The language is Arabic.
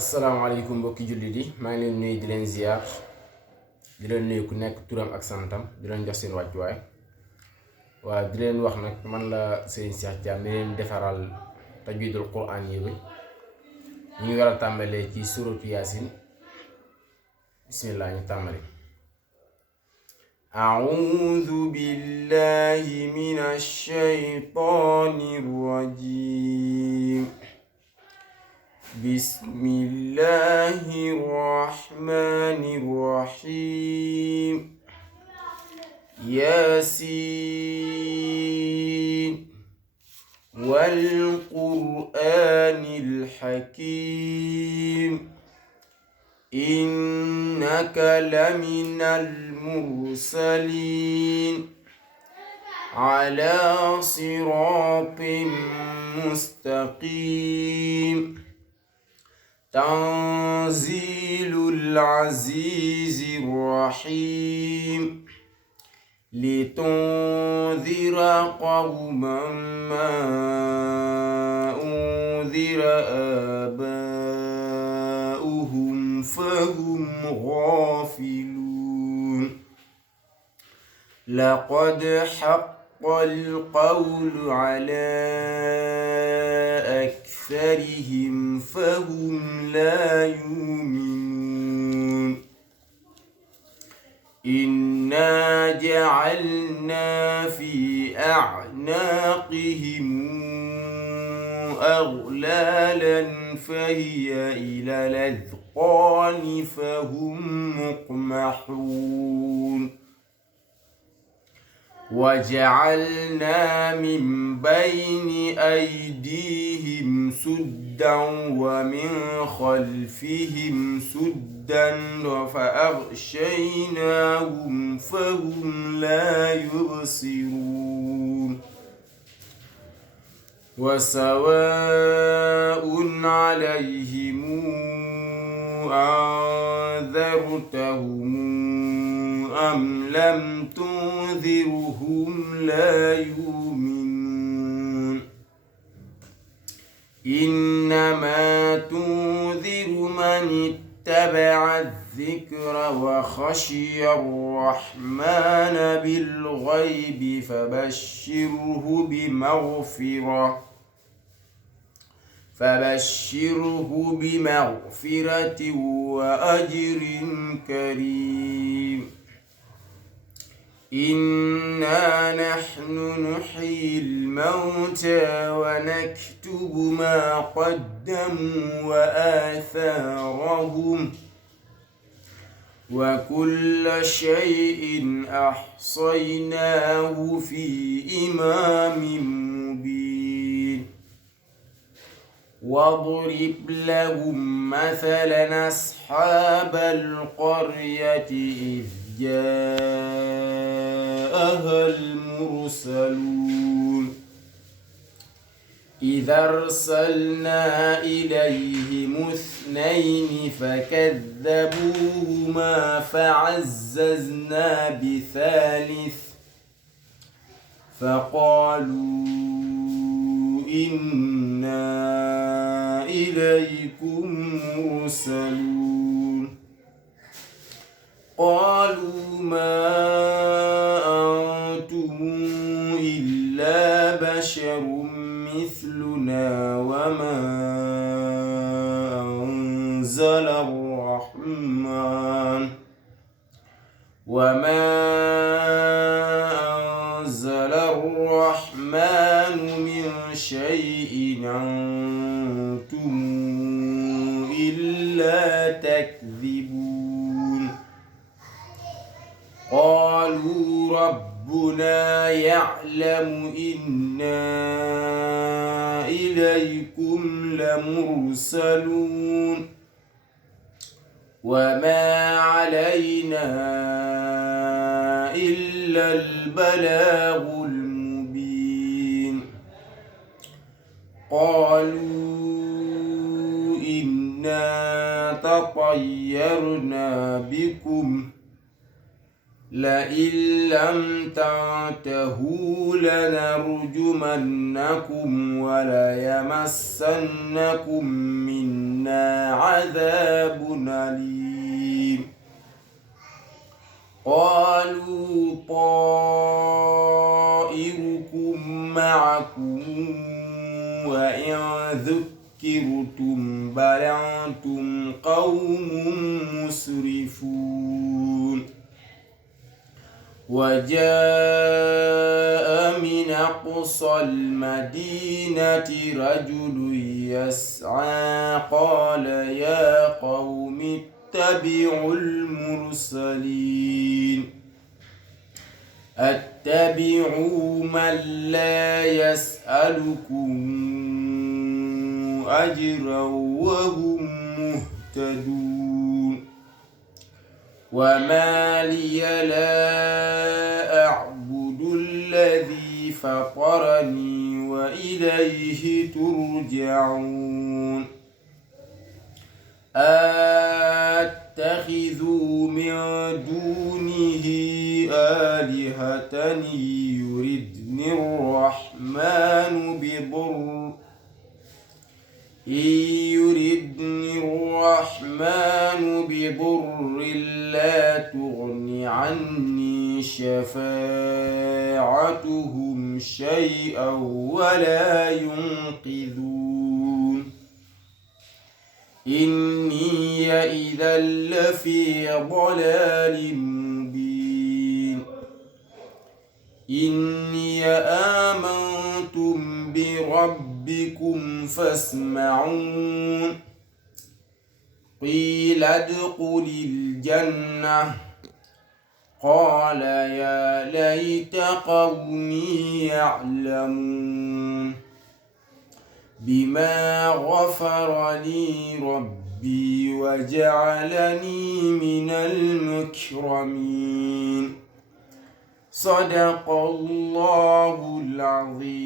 asalaamaaleykum mbokki jullit yi maa ngi leen nuyu di leen ziar di leen nuyu ku nekk turam ak santam di leen jox seen wàccuwaay waaw di leen wax nag man la Serigne Cheikh Thiam mi leen defaral tajwidul Qur'an yi bi ñu ngi war a tàmbalee ci suratu Yaasin bismillah ñu tàmbali. A'uudu billahi minash shaytaanir rajiim. Bismillahir rahmanir rahim. Yasin wal qur'anil hakim. Innaka laminal mursalin ala siratin mustaqim. Tanzilul azizir rahim. Litunzira qawman ma unzira aba'uhum fahum ghafilun. Laqad haqqal qawlu ala aktharihim fahum la yu'minun. Inna ja'alna fi a'naqihim aghlalan fahiya ila al-adqani fahum muqmahun. وجعلنا من بين أيديهم سدا ومن خلفهم سدا فأغشيناهم فهم لا يبصرون. وسواء عليهم أنذرتهم أم لم تنذرهم لا يؤمنون. إنما تنذر من اتبع الذكر وخشي الرحمن بالغيب فبشره بمغفرة وأجر كريم. إنا نحن نحيي الموتى ونكتب ما قدموا وآثارهم وكل شيء أحصيناه في إمام مبين. واضرب لهم مثلا أصحاب القرية إذ جاءها المرسلون. إذا أرسلنا إليهم اثنين فكذبوهما فعززنا بثالث فقالوا إنا إليكم مرسلون. قالوا ما أنتم إلا بشر مثلنا وما أنزل الرحمن من شيء أنتم إلا تكذبون. قالوا ربنا يعلم إنا إليكم لمرسلون وما علينا إلا البلاغ المبين. قالوا إنا تطيرنا بكم لئن لم تنتهوا لنرجمنكم وليمسنكم منا عذاب أليم قالوا طائركم معكم وإن ذكرتم بل أنتم قوم مسرفون وجاء من أقصى المدينة رجل يسعى قال يا قوم اتبعوا المرسلين اتبعوا من لا يسألكم أجرا وهم مهتدون وما لي لا أعبد الذي فطرني وإليه ترجعون أتخذ من دونه آلهة يردني الرحمن بضر لا تغن عني شفاعتهم شيئا ولا ينقذون إني إذا لفي ضلال مبين إني آمنتم بربكم فاسمعون قيل ادخل الجنة قال يا ليت قومي يعلمون بما غفر لي ربي وجعلني من المكرمين صدق الله العظيم.